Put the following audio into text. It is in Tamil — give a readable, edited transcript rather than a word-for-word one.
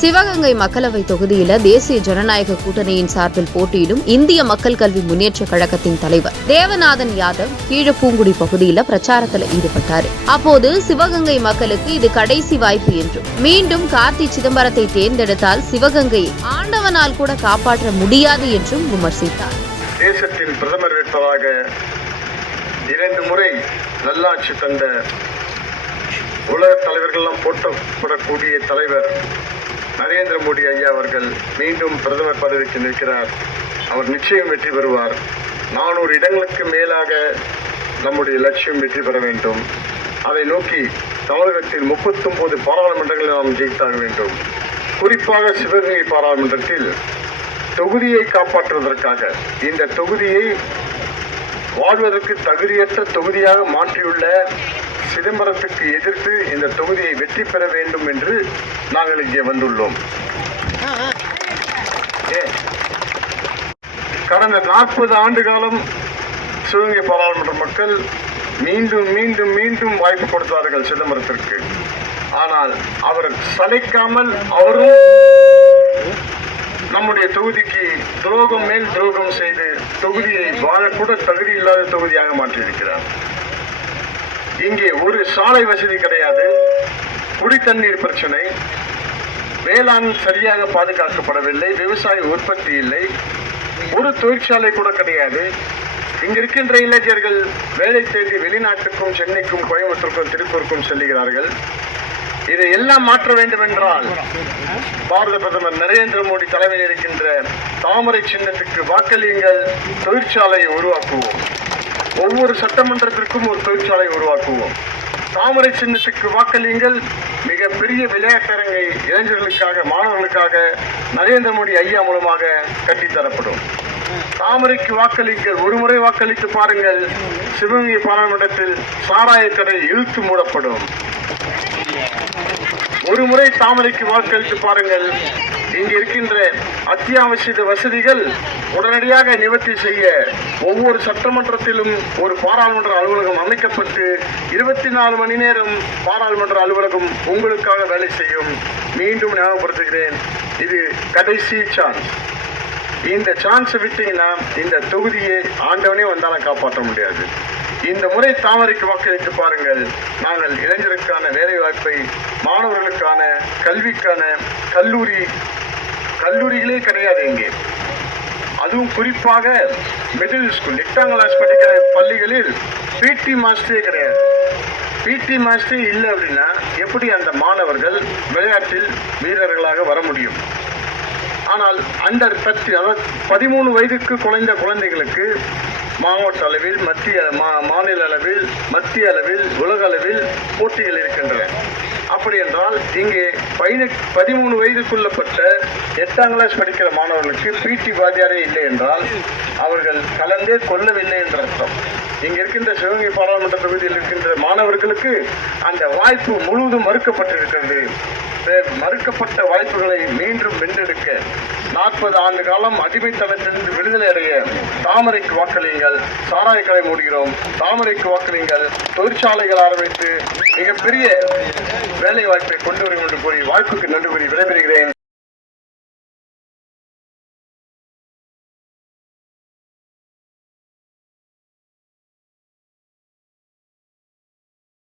சிவகங்கை மக்களவை தொகுதியில தேசிய ஜனநாயக கூட்டணியின் சார்பில் போட்டியிடும் இந்திய மக்கள் கல்வி முன்னேற்ற கழகத்தின் தலைவர் தேவநாதன் யாதவ் கீழப்பூங்குடி பகுதியில பிரச்சாரத்தில் ஈடுபட்டார். அப்போது சிவகங்கை மக்களுக்கு இது கடைசி வாய்ப்பு என்றும், மீண்டும் கார்த்தி சிதம்பரத்தை தேர்ந்தெடுத்தால் சிவகங்கையை ஆண்டவனால் கூட காப்பாற்ற முடியாது என்றும் விமர்சித்தார். தேசத்தின் பிரதமர் வேட்பாளராக 2 முறை நல்லாட்சி தந்த உலக தலைவர்களெல்லாம் போற்றப்படக்கூடிய தலைவர் நரேந்திர மோடி ஐயா அவர்கள் மீண்டும் பிரதமர் பதவிக்கு நிற்கிறார். அவர் நிச்சயம் வெற்றி பெறுவார். 400 இடங்களுக்கு மேலாக நம்முடைய லட்சியம் வெற்றி பெற வேண்டும். அதை நோக்கி தமிழகத்தில் 39 பாராளுமன்றங்களை நாம் ஜெயித்தாக வேண்டும். குறிப்பாக சிவகங்கை பாராளுமன்றத்தில் தொகுதியை காப்பாற்றுவதற்காக, இந்த தொகுதியை வாழ்வதற்கு தகுதியற்ற தொகுதியாக மாற்றியுள்ள சிதம்பரத்துக்கு எதிர்த்து இந்த தொகுதியை வெற்றி பெற வேண்டும் என்று நாங்கள் இங்கே வந்துள்ளோம். கடந்த 40 ஆண்டு காலம் சிவகங்கை பாராளுமன்ற மக்கள் மீண்டும் மீண்டும் மீண்டும் வாய்ப்பு கொடுத்தார்கள் சிதம்பரத்திற்கு. ஆனால் அவர் சளைக்காமல் அவரும் நம்முடைய தொகுதிக்கு துரோகம் மேல் துரோகம் செய்து தொகுதியை வாழக்கூட தகுதி இல்லாத தொகுதியாக மாற்றியிருக்கிறார். இங்கே ஒரு சாலை வசதி கிடையாது, குடித்தண்ணீர் பிரச்சனை, வேளாண் சரியாக பாதுகாக்கப்படவில்லை, விவசாய உற்பத்தி இல்லை, ஒரு தொழிற்சாலை கூட கிடையாது. இங்க இருக்கின்ற இளைஞர்கள் வேலை தேடி வெளிநாட்டுக்கும் சென்னைக்கும் கோயம்புத்தூருக்கும் திருப்பூருக்கும் செல்லுகிறார்கள். இதை எல்லாம் மாற்ற வேண்டும் என்றால் பாரத பிரதமர் நரேந்திர மோடி தலைமையில் இருக்கின்ற தாமரை சின்னத்துக்கு வாக்களியுங்கள், தொழிற்சாலையை உருவாக்குவோம். ஒவ்வொரு சட்டமன்றத்திற்கும் ஒரு தொழிற்சாலை உருவாக்குவோம். தாமரை சின்னத்துக்கு வாக்களியுங்கள், மிகப்பெரிய விளையாட்டரங்கை இளைஞர்களுக்காக மாணவர்களுக்காக நரேந்திர மோடி ஐயா மூலமாக கட்டித்தரப்படும். தாமரைக்கு வாக்களிங்கள், ஒரு முறை வாக்களித்து பாருங்கள், சிவகங்கை பாராளுமன்றத்தில் சாராய கடை இழுத்து மூடப்படும். ஒரு முறை தாமரைக்கு வாக்களித்து பாருங்கள், இங்கு இருக்கின்ற அத்தியாவசிய வசதிகள் உடனடியாக நிவர்த்தி செய்ய ஒவ்வொரு சட்டமன்றத்திலும் ஒரு பாராளுமன்ற அலுவலகம் அமைக்கப்பட்டு 24 மணி நேரம் பாராளுமன்ற அலுவலகம் உங்களுக்காக வேலை செய்யும். மீண்டும் ஞாபகப்படுத்துகிறேன், இது கடைசி சான்ஸ். இந்த சான்ஸ் விட்டீங்கன்னா இந்த தொகுதியை ஆண்டவனே வந்தாலும் காப்பாற்ற முடியாது. இந்த முறை தாமரைக்கு வாக்களித்து பாருங்கள். நாங்கள் இளைஞருக்கான வேலை வாய்ப்பை, மாணவர்களுக்கான கல்விக்கான கல்லூரிகளே கிடையாது இங்கே. அதுவும் குறிப்பாக மிடில் ஸ்கூல் 8ஆம் கிளாஸ் படிக்கிற பள்ளிகளில் பிடி மாஸ்டரே கிடையாது. பிடி மாஸ்டரே இல்லை அப்படின்னா எப்படி அந்த மாணவர்கள் விளையாட்டில் வீரர்களாக வர முடியும்? ஆனால் அண்டர் 10, அதாவது 13 வயதுக்கு குறைந்த குழந்தைகளுக்கு மாவட்ட அளவில், மாநில அளவில், மத்திய அளவில், உலக அளவில் போட்டிகள் இருக்கின்றன. அப்படி என்றால் இங்கே 13 வயதுக்குள்ளப்பட்ட 8ஆம் கிளாஸ் படிக்கிற மாணவர்களுக்கு பிடி வாத்தியாரே இல்லை என்றால் அவர்கள் கலந்தே கொள்ளவில்லை என்ற அர்த்தம். இங்க இருக்கின்ற சிவகங்கை பாராளுமன்ற தொகுதியில் இருக்கின்ற மாணவர்களுக்கு அந்த வாய்ப்பு முழுவதும் மறுக்கப்பட்டிருக்கிறது. மறுக்கப்பட்ட வாய்ப்புகளை மீண்டும் வென்றெடுக்க 40 ஆண்டு காலம் அடிமைத்தனத்திலிருந்து விடுதலை அடைய தாமரைக்கு வாக்களியுங்கள், சாராய கடை மூடுகிறோம், தாமரைக்கு வாக்களியுங்கள், தொழிற்சாலைகள் ஆரம்பித்து மிகப்பெரிய வேலை வாய்ப்பை கொண்டு வரும் என்று கூறி வாய்ப்புக்கு நன்றி கூறி விடைபெறுகிறேன்.